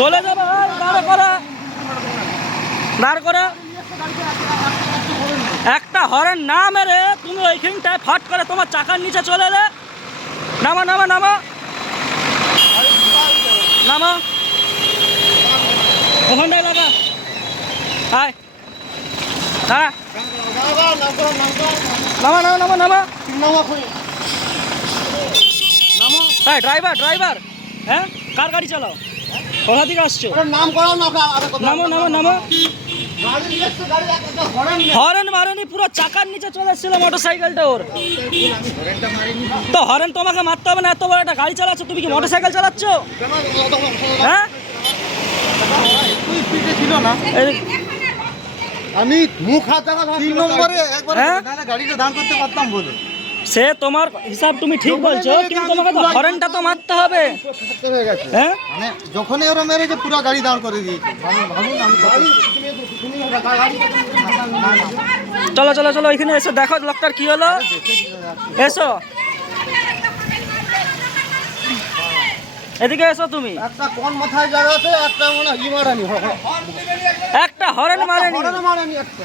চলে যাবে, দাঁড় করা, দাঁড় করা। একটা হরেন না মেরে তুমি ওইখানটায় ফাট করে তোমার চাকার নিচে চলে এলে। নামা নামা নামা নামা, ওখানটায় লাগা। হায় হ্যাঁ, নামা নামা নামা নামা। হ্যাঁ ড্রাইভার, ড্রাইভার, হ্যাঁ কার গাড়ি চালাও, কোথা থেকে আসছো? নাম করাও না। নামো নামো নামো। হরেন মারেনি, পুরো চাকার নিচে চলে এসেছিল মোটরসাইকেলটা ওর। তো হরেন তোমাকে মারতে হবে না, এত বড় একটা গাড়ি চালাচ্ছ, তুমি কি মোটরসাইকেল চালাচ্ছ? হ্যাঁ ছিল না, আমি মুখ হাত দেখা 3 নম্বরে একবার গাড়িটা দাঁড় করতে পারতাম বলে। সে তোমার হিসাব তুমি ঠিক বলছো, কিন্তু তোমাকে তো হরেনটা তো মারতে হবে। হ্যাঁ মানে যখনই ওরা মেরেছে পুরো গাড়ি দাঁড় করে দিয়েছে। চলো চলো চলো, এখানে এসো, দেখো লোকটার কি হলো। এসো এদিকে এসো তুমি। একটা কোন মাথায় জায়গাতে একটা মনে হয় মারানি, একটা হরেন মারেনি। মারানি একটা